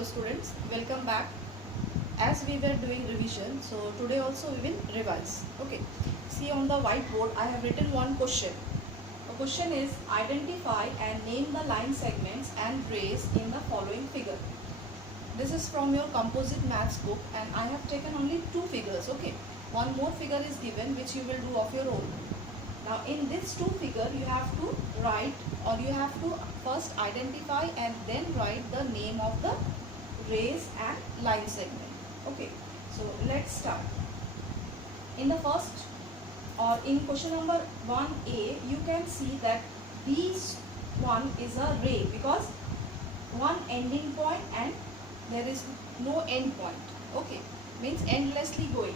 Hello students, welcome back. As we were doing revision, so today also we will revise. Okay, see on the whiteboard I have written one question. The question is identify and name the line segments and rays in the following figure. This is from your composite maths book and I have taken only two figures. Okay, one more figure is given which you will do of your own. Now in this two figure you have to write, or you have to first identify and then write the name of the rays and line segment. Okay, so let's start. In the first, or in question number 1a, you can see that this one is a ray because one ending point and there is no end point. Okay, means endlessly going.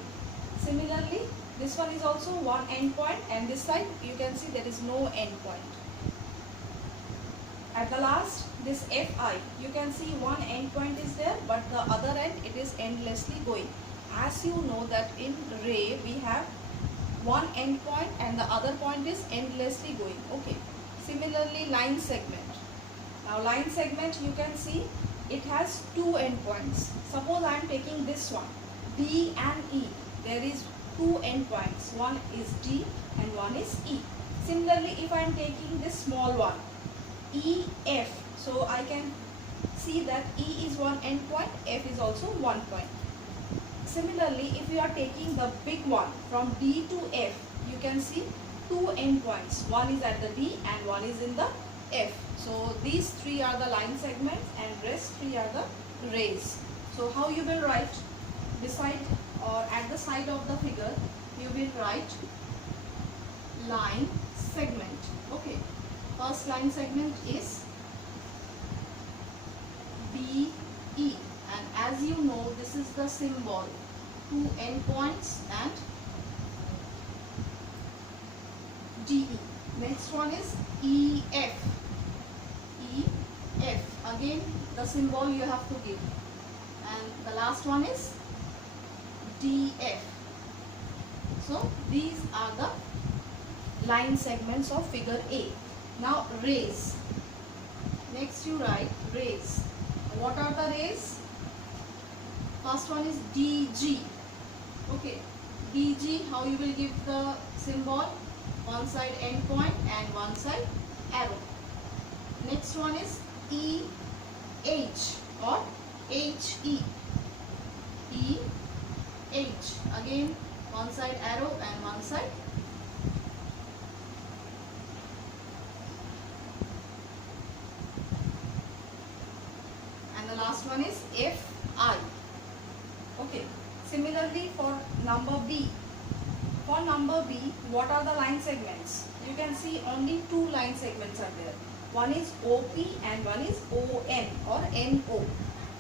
Similarly, this one is also one end point and this side you can see there is no end point. At the last, this Fi, you can see one end point is there but the other end it is endlessly going. As you know that in ray we have one end point and the other point is endlessly going. Okay. Similarly, line segment. Now line segment you can see it has two end points. Suppose I am taking this one, D and E. There is two end points. One is D and one is E. Similarly, if I am taking this small one, E, F. So I can see that E is one end point, F is also one point. Similarly, if you are taking the big one from D to F, you can see two end points. One is at the D and one is in the F. So these three are the line segments and rest three are the rays. So how you will write? Beside or at the side of the figure, you will write line segment. Okay. First line segment is BE, and as you know this is the symbol, two endpoints and DE. Next one is EF. EF, again the symbol you have to give, and the last one is DF. So these are the line segments of figure A. Now rays. Next you write rays. What are the rays? First one is DG. Okay. DG, how you will give the symbol? One side end point and one side arrow. Next one is EH or HE. EH. Again one side arrow and one side. And the last one is Fi. Okay. Similarly for number B. For number B, what are the line segments? You can see only two line segments are there. One is OP and one is ON or NO.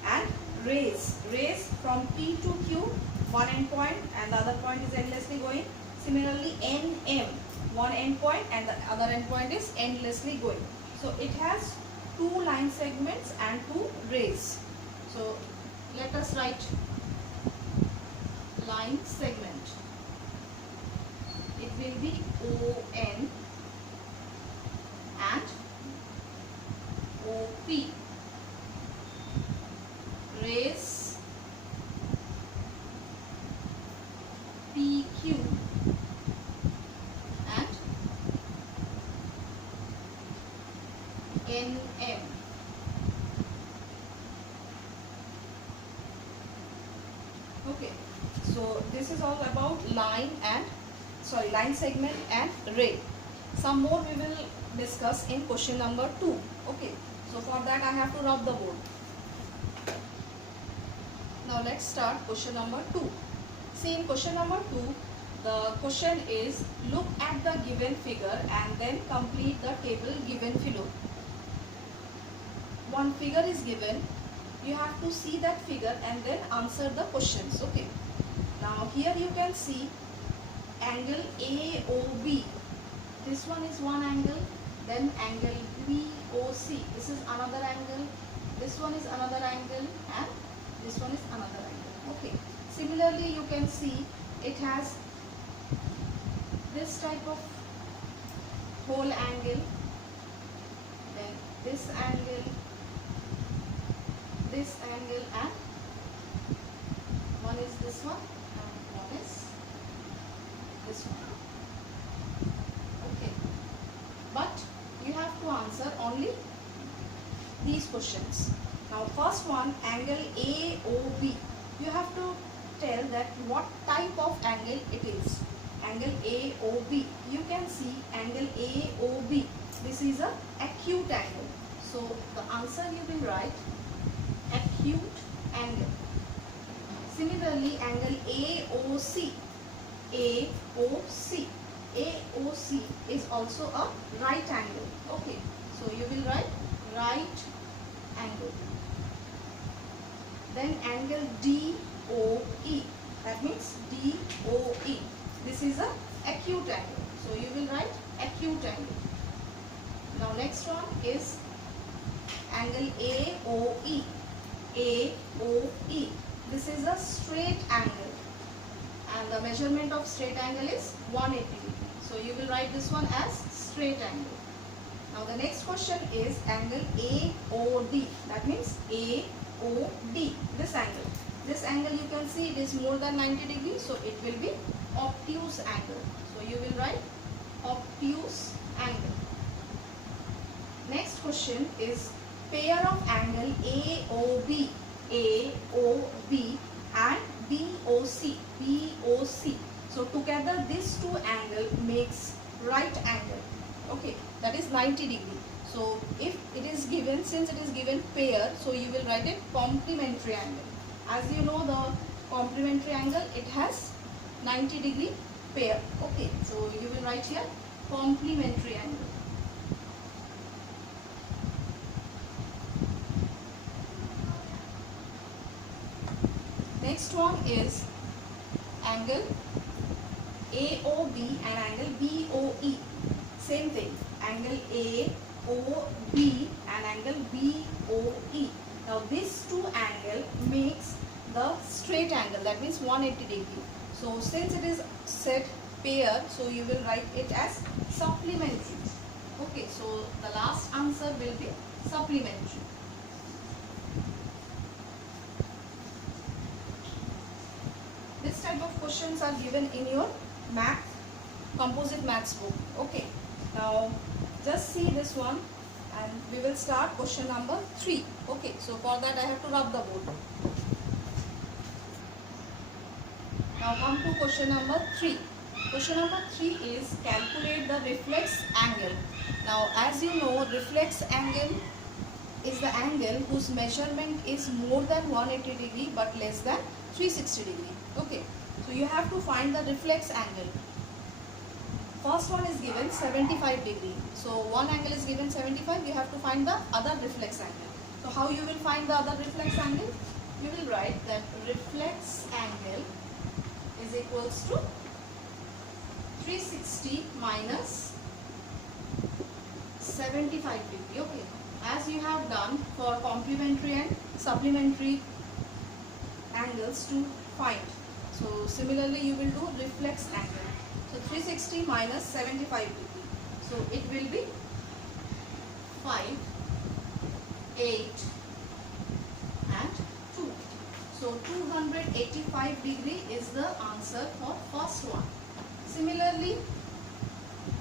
And rays. Rays from P to Q, one end point and the other point is endlessly going. Similarly NM, one end point and the other end point is endlessly going. So it has two line segments and two rays. So let us write line segment. It will be ON and OP. Rays PQ and NM. Okay, so this is all about line segment and ray. Some more we will discuss in question number 2. Okay, so for that I have to rub the board. Now let's start question number 2. See, in question number 2, the question is look at the given figure and then complete the table given below. One figure is given, you have to see that figure and then answer the questions. Okay. Now here you can see angle AOB. This one is one angle, then angle BOC. This is another angle, this one is another angle and this one is another angle. Okay. Similarly, you can see it has this type of whole angle, then this angle, one and one is this one. Okay, but you have to answer only these questions. Now first one, angle AOB. You have to tell that what type of angle it is. Angle AOB. You can see angle AOB. This is a acute angle. So the answer you will write acute angle. Similarly, angle AOC. AOC. AOC is also a right angle. Okay, so you will write right angle. Then angle DOE. That means DOE. This is a acute angle. So you will write acute angle. Now next one is angle AOE. AOE. This is a straight angle. And the measurement of straight angle is 180 degree. So you will write this one as straight angle. Now the next question is angle AOD. That means AOD. This angle. This angle you can see it is more than 90 degrees. So it will be obtuse angle. So you will write obtuse angle. Next question is pair of angle AOB. AOB and BOC. BOC. So together these two angle makes right angle. Okay, that is 90 degree. So if it is given, since it is given pair, so you will write it complementary angle. As you know, the complementary angle, it has 90 degree pair. Okay, so you will write here complementary angle. Next one is angle AOB and angle BOE. Same thing, angle AOB and angle BOE. Now these two angle makes the straight angle, that means 180 degree. So since it is said pair, so you will write it as supplementary. Okay, so the last answer will be supplementary. This type of questions are given in your math, composite maths book. Okay, now just see this one and we will start question number 3. Okay, so for that I have to rub the board. Now come to question number 3. Question number 3 is calculate the reflex angle. Now as you know, reflex angle is the angle whose measurement is more than 180 degree but less than 360 degree. Okay, so you have to find the reflex angle. First one is given 75 degree. So one angle is given 75, you have to find the other reflex angle. So how you will find the other reflex angle? You will write that reflex angle is equals to 360 minus 75 degree. Okay, as you have done for complementary and supplementary angles to find. So similarly you will do reflex angle. So 360 minus 75 degree. So it will be 5, 8 and 2. So 285 degree is the answer for first one. Similarly,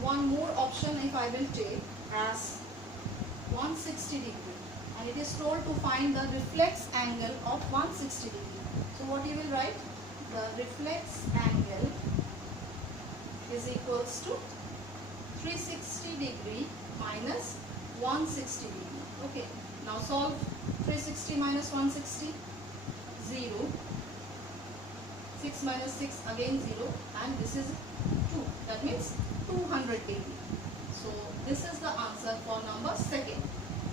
one more option if I will take as 160 degree, and it is told to find the reflex angle of 160 degree. So what you will write? The reflex angle is equals to 360 degree minus 160 degree. Okay, now solve 360 minus 160, 0, 6 minus 6 again 0, and this is 2, that means 200 degree. So this is the answer for number second,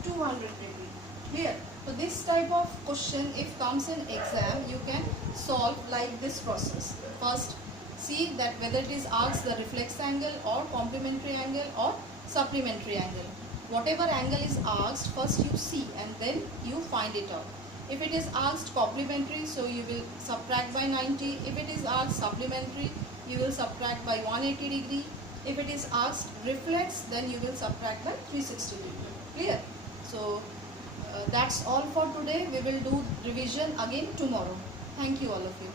200 degree. Clear? So this type of question if comes in exam, you can solve like this process. First see that whether it is asked the reflex angle or complementary angle or supplementary angle. Whatever angle is asked, first you see and then you find it out. If it is asked complementary, so you will subtract by 90. If it is asked supplementary, you will subtract by 180 degree. If it is asked reflex, then you will subtract by 360 degree. Clear? So that's all for today. We will do revision again tomorrow. Thank you all of you.